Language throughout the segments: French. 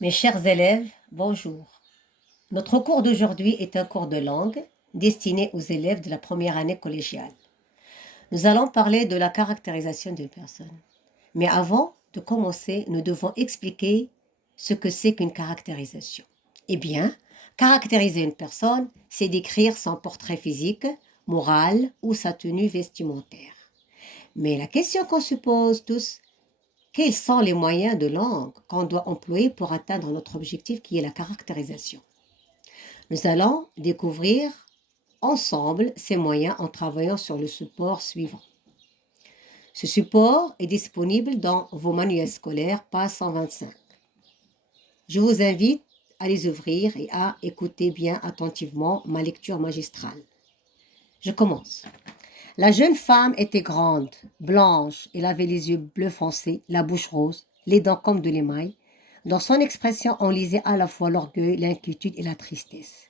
Mes chers élèves, bonjour. Notre cours d'aujourd'hui est un cours de langue destiné aux élèves de la première année collégiale. Nous allons parler de la caractérisation d'une personne. Mais avant de commencer, nous devons expliquer ce que c'est qu'une caractérisation. Eh bien, caractériser une personne, c'est décrire son portrait physique, moral ou sa tenue vestimentaire. Mais la question qu'on se pose tous, quels sont les moyens de langue qu'on doit employer pour atteindre notre objectif qui est la caractérisation? Nous allons découvrir ensemble ces moyens en travaillant sur le support suivant. Ce support est disponible dans vos manuels scolaires, page 125. Je vous invite à les ouvrir et à écouter bien attentivement ma lecture magistrale. Je commence. La jeune femme était grande, blanche, elle avait les yeux bleu foncé, la bouche rose, les dents comme de l'émail. Dans son expression, on lisait à la fois l'orgueil, l'inquiétude et la tristesse.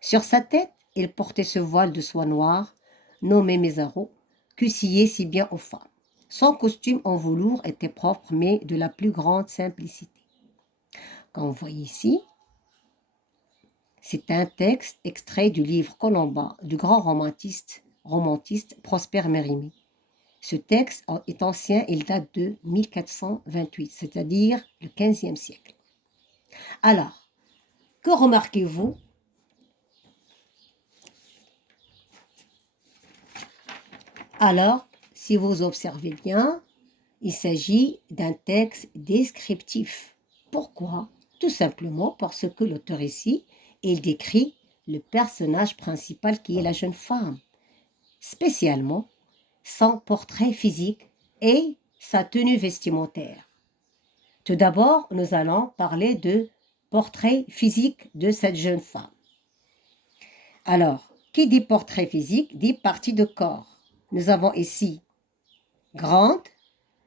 Sur sa tête, elle portait ce voile de soie noire, nommé mésaro, que sciait si bien aux femmes. Son costume en velours était propre, mais de la plus grande simplicité. Comme vous voyez ici, c'est un texte extrait du livre Colomba du grand romantiste Prosper Mérimée. Ce texte est ancien, il date de 1428, c'est-à-dire le XVe siècle. Alors, que remarquez-vous? Alors, si vous observez bien, il s'agit d'un texte descriptif. Pourquoi? Tout simplement parce que l'auteur ici, il décrit le personnage principal qui est la jeune femme, spécialement son portrait physique et sa tenue vestimentaire. Tout d'abord, nous allons parler de portrait physique de cette jeune femme. Alors, qui dit portrait physique dit partie de corps. Nous avons ici grande,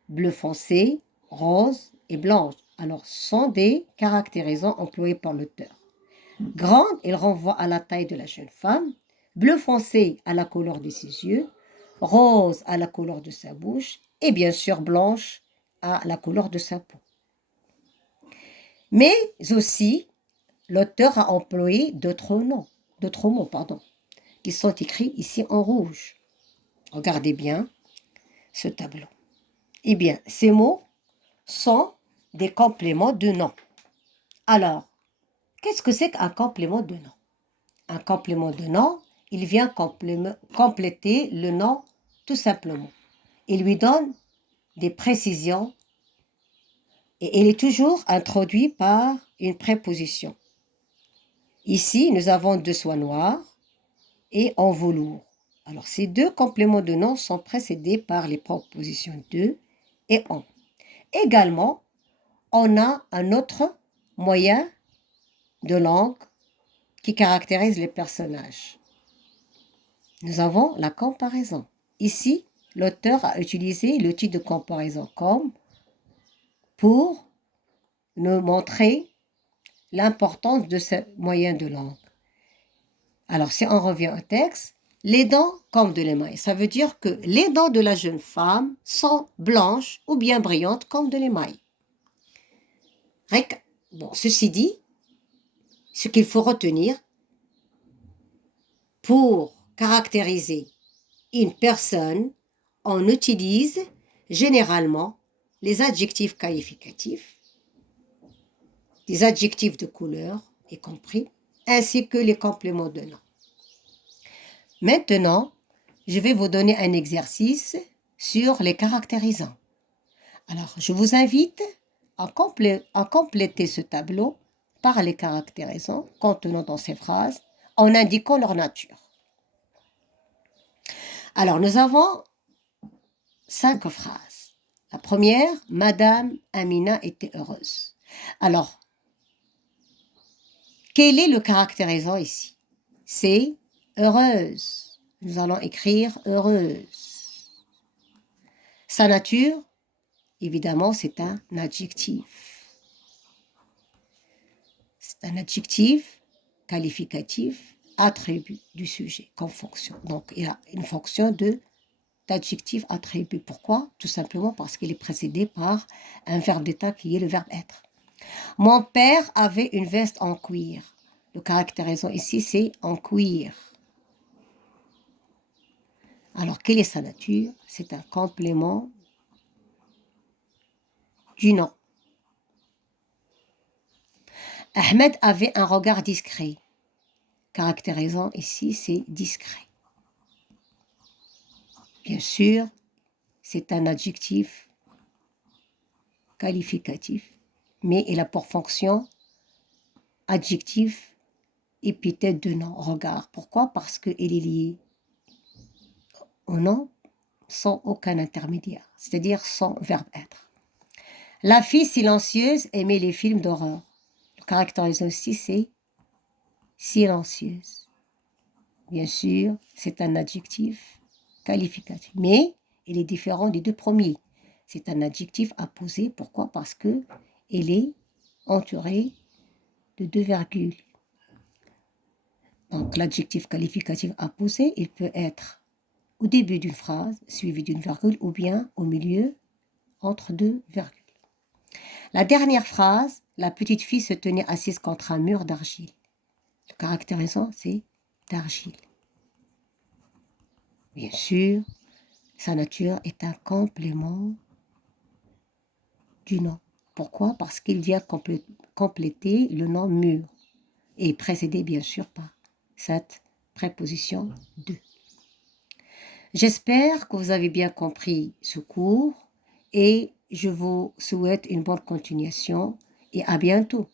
bleu foncé, rose et blanche. Alors, ce sont des caractérisants employés par l'auteur. Grande, il renvoie à la taille de la jeune femme. Bleu foncé à la couleur de ses yeux. Rose à la couleur de sa bouche. Et bien sûr, blanche à la couleur de sa peau. Mais aussi, l'auteur a employé d'autres mots, qui sont écrits ici en rouge. Regardez bien ce tableau. Eh bien, ces mots sont des compléments de nom. Alors, qu'est-ce que c'est qu'un complément de nom? Un complément de nom, il vient compléter le nom tout simplement. Il lui donne des précisions et il est toujours introduit par une préposition. Ici, nous avons de soie noire et en velours. Alors, ces deux compléments de nom sont précédés par les propositions de et en. Également, on a un autre moyen de langue qui caractérise les personnages. Nous avons la comparaison. Ici, l'auteur a utilisé le type de comparaison comme pour nous montrer l'importance de ce moyen de langue. Alors, si on revient au texte, les dents comme de l'émail. Ça veut dire que les dents de la jeune femme sont blanches ou bien brillantes comme de l'émail. Bon, ceci dit, ce qu'il faut retenir pour caractériser une personne, on utilise généralement les adjectifs qualificatifs, des adjectifs de couleur, y compris, ainsi que les compléments de nom. Maintenant, je vais vous donner un exercice sur les caractérisants. Alors, je vous invite à compléter ce tableau par les caractérisants contenant dans ces phrases en indiquant leur nature. Alors, nous avons 5 phrases. La première, Madame Amina était heureuse. Alors, quel est le caractérisant ici? C'est heureuse. Nous allons écrire heureuse. Sa nature, évidemment, c'est un adjectif. C'est un adjectif qualificatif, attribut du sujet comme fonction. Donc, il a une fonction d'adjectif attribut. Pourquoi? Tout simplement parce qu'il est précédé par un verbe d'état qui est le verbe être. Mon père avait une veste en cuir. Le caractérisant ici, c'est en cuir. Alors, quelle est sa nature? C'est un complément du nom. Ahmed avait un regard discret. Caractérisant ici, c'est discret. Bien sûr, c'est un adjectif qualificatif, mais il a pour fonction adjectif, épithète de nom, regard. Pourquoi? Parce qu'il est lié au nom sans aucun intermédiaire, c'est-à-dire sans verbe être. La fille silencieuse aimait les films d'horreur. Le caractérisant aussi, c'est silencieuse. Bien sûr, c'est un adjectif qualificatif, mais il est différent des deux premiers. C'est un adjectif apposé. Pourquoi? Parce que il est entouré de deux virgules. Donc, l'adjectif qualificatif apposé, il peut être au début d'une phrase, suivi d'une virgule, ou bien au milieu, entre deux virgules. La dernière phrase, la petite fille se tenait assise contre un mur d'argile. Le caractérisant, c'est d'argile. Bien sûr, sa nature est un complément du nom. Pourquoi? Parce qu'il vient compléter le nom mur et précédé bien sûr par cette préposition de. J'espère que vous avez bien compris ce cours et je vous souhaite une bonne continuation et à bientôt.